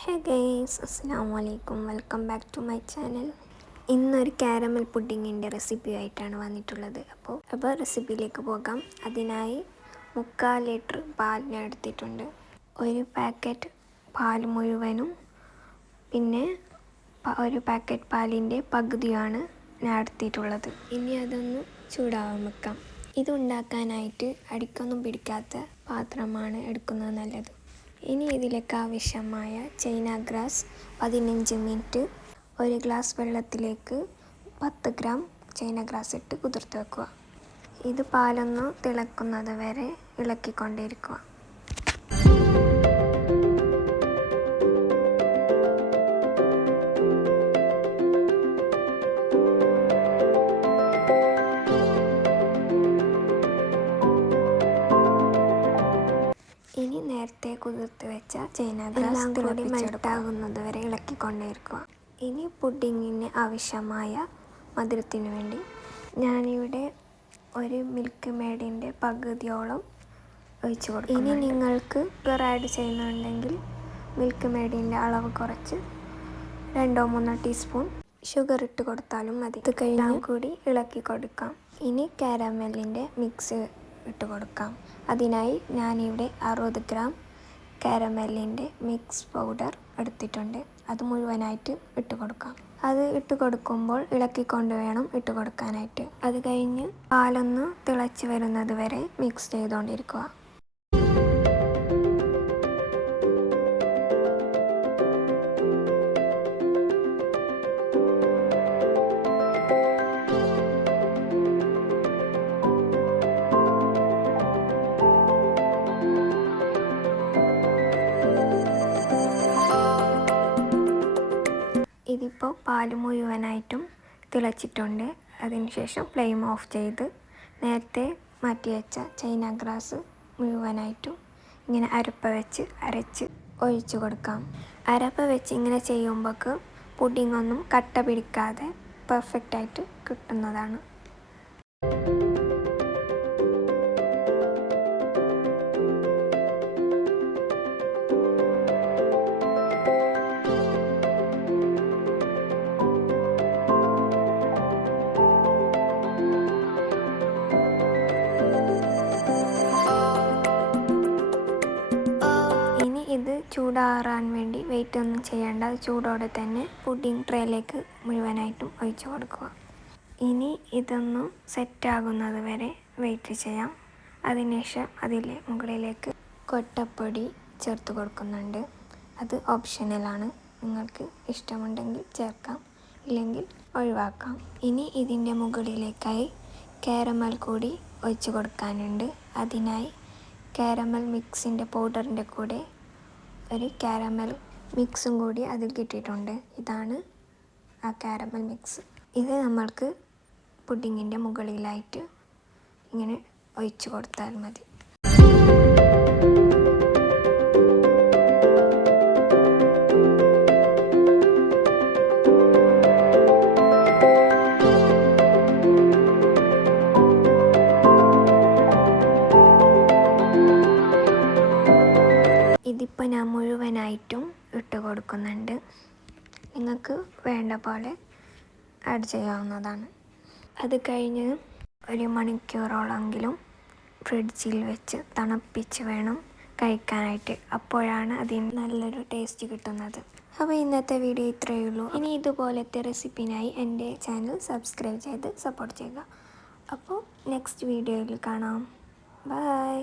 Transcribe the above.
ഹേ guys, അസ്സലാമു അലൈക്കും. Welcome back to my channel. ഇന്നൊരു കാരമൽ പുഡിങ്ങിൻ്റെ റെസിപ്പി ആയിട്ടാണ് വന്നിട്ടുള്ളത്. അപ്പോൾ റെസിപ്പിയിലേക്ക് പോകാം. അതിനായി 3/4 ലിറ്റർ പാൽ ഞാൻ എടുത്തിട്ടുണ്ട്. ഒരു പാക്കറ്റ് പാൽ മുഴുവനും പിന്നെ ഒരു പാക്കറ്റ് പാലിൻ്റെ പകുതിയാണ് ഞാൻ എടുത്തിട്ടുള്ളത്. ഇനി അതൊന്ന് ചൂടാവാൻ വെക്കാം. ഇത് ഉണ്ടാക്കാനായിട്ട് അടിക്കൊന്നും പിടിക്കാത്ത പാത്രമാണ് എടുക്കുന്നത് നല്ലത്. ഇനി ഇതിലേക്ക് ആവശ്യമായ ചൈന ഗ്രാസ് 15 മിനിറ്റ് ഒരു ഗ്ലാസ് വെള്ളത്തിലേക്ക് 10 ഗ്രാം ചൈന ഗ്രാസ് ഇട്ട് കുതിർത്ത് വെക്കുക. ഇത് പാലൊന്ന് തിളക്കുന്നത് വരെ ഇളക്കിക്കൊണ്ടിരിക്കുക. ഇനി നേരത്തെ കുതിർത്ത് വെച്ച ചൈന ഗ്രാസ് കൂടി മെൽട്ടാകുന്നത് വരെ ഇളക്കിക്കൊണ്ടേയിരിക്കുക. ഇനി പുഡിങ്ങിന് ആവശ്യമായ മധുരത്തിന് വേണ്ടി ഞാനിവിടെ ഒരു മിൽക്ക് മെയ്ഡിൻ്റെ പകുതിയോളം ഒഴിച്ച് കൊടുക്കും. ഇനി നിങ്ങൾക്ക് ഷുഗർ ആഡ് ചെയ്യുന്നുണ്ടെങ്കിൽ മിൽക്ക് മെയ്ഡിൻ്റെ അളവ് കുറച്ച് 2-3 ടീസ്പൂൺ ഷുഗർ ഇട്ട് കൊടുത്താലും മതി. ഇത് കഴിഞ്ഞാൽ കൂടി ഇളക്കി കൊടുക്കാം. ഇനി കാരമലിൻ്റെ മിക്സ് ഇട്ട് കൊടുക്കാം. അതിനായി ഞാനിവിടെ 60 ഗ്രാം കാരമലിൻ്റെ മിക്സ് പൗഡർ എടുത്തിട്ടുണ്ട്. അത് മുഴുവനായിട്ട് ഇട്ട് കൊടുക്കാം. അത് ഇട്ട് കൊടുക്കുമ്പോൾ ഇളക്കിക്കൊണ്ട് വേണം ഇട്ട് കൊടുക്കാനായിട്ട്. അത് കഴിഞ്ഞ് പാലൊന്ന് തിളച്ച് വരുന്നത് വരെ മിക്സ് ചെയ്തുകൊണ്ടിരിക്കുക. ഇതിപ്പോൾ പാൽ മുഴുവനായിട്ടും തിളച്ചിട്ടുണ്ട്. അതിനുശേഷം ഫ്ലെയിം ഓഫ് ചെയ്ത് നേരത്തെ മാറ്റി വെച്ച ചൈന ഗ്രാസ് മുഴുവനായിട്ടും ഇങ്ങനെ അരപ്പ വെച്ച് അരച്ച് ഒഴിച്ചു കൊടുക്കാം. അരപ്പ വെച്ച് ഇങ്ങനെ ചെയ്യുമ്പോഴേക്ക് പുഡിങ്ങൊന്നും കട്ട പിടിക്കാതെ പെർഫെക്റ്റായിട്ട് കിട്ടുന്നതാണ്. ഇത് ചൂടാറാൻ വേണ്ടി വെയിറ്റ് ഒന്നും ചെയ്യേണ്ട. ചൂടോടെ തന്നെ പുഡിംഗ് ട്രേയിലേക്ക് മുഴുവനായിട്ടും ഒഴിച്ചു കൊടുക്കുക. ഇനി ഇതൊന്ന് സെറ്റാകുന്നത് വരെ വെയിറ്റ് ചെയ്യാം. അതിനുശേഷം അതിലെ മുകളിലേക്ക് കൊട്ടപ്പൊടി ചേർത്ത് കൊടുക്കുന്നുണ്ട്. അത് ഓപ്ഷണലാണ്. നിങ്ങൾക്ക് ഇഷ്ടമുണ്ടെങ്കിൽ ചേർക്കാം, ഇല്ലെങ്കിൽ ഒഴിവാക്കാം. ഇനി ഇതിൻ്റെ മുകളിലേക്കായി കാരമൽ കൂടി ഒഴിച്ചു കൊടുക്കാനുണ്ട്. അതിനായി കാരമൽ മിക്സിൻ്റെ പൗഡറിൻ്റെ കൂടെ ഒരു കാരമൽ മിക്സും കൂടി അതിൽ കിട്ടിയിട്ടുണ്ട്. ഇതാണ് ആ കാരമൽ മിക്സ്. ഇത് നമ്മൾക്ക് പുഡിങ്ങിൻ്റെ മുകളിലായിട്ട് ഇങ്ങനെ ഒഴിച്ചു കൊടുത്താൽ മതി. ഇതിപ്പോൾ ഞാൻ മുഴുവനായിട്ടും ഇട്ട് കൊടുക്കുന്നുണ്ട്. നിങ്ങൾക്ക് വേണ്ട പോലെ ആഡ് ചെയ്യാവുന്നതാണ്. അത് കഴിഞ്ഞ് 1 മണിക്കൂറോളെങ്കിലും ഫ്രിഡ്ജിൽ വെച്ച് തണുപ്പിച്ച് വേണം കഴിക്കാനായിട്ട്. അപ്പോഴാണ് അതിന് നല്ലൊരു ടേസ്റ്റ് കിട്ടുന്നത്. അപ്പോൾ ഇന്നത്തെ വീഡിയോ ഇത്രയേ ഉള്ളൂ. ഇനി ഇതുപോലത്തെ റെസിപ്പിനായി എൻ്റെ ചാനൽ സബ്സ്ക്രൈബ് ചെയ്ത് സപ്പോർട്ട് ചെയ്യുക. അപ്പോൾ നെക്സ്റ്റ് വീഡിയോയിൽ കാണാം. ബൈ.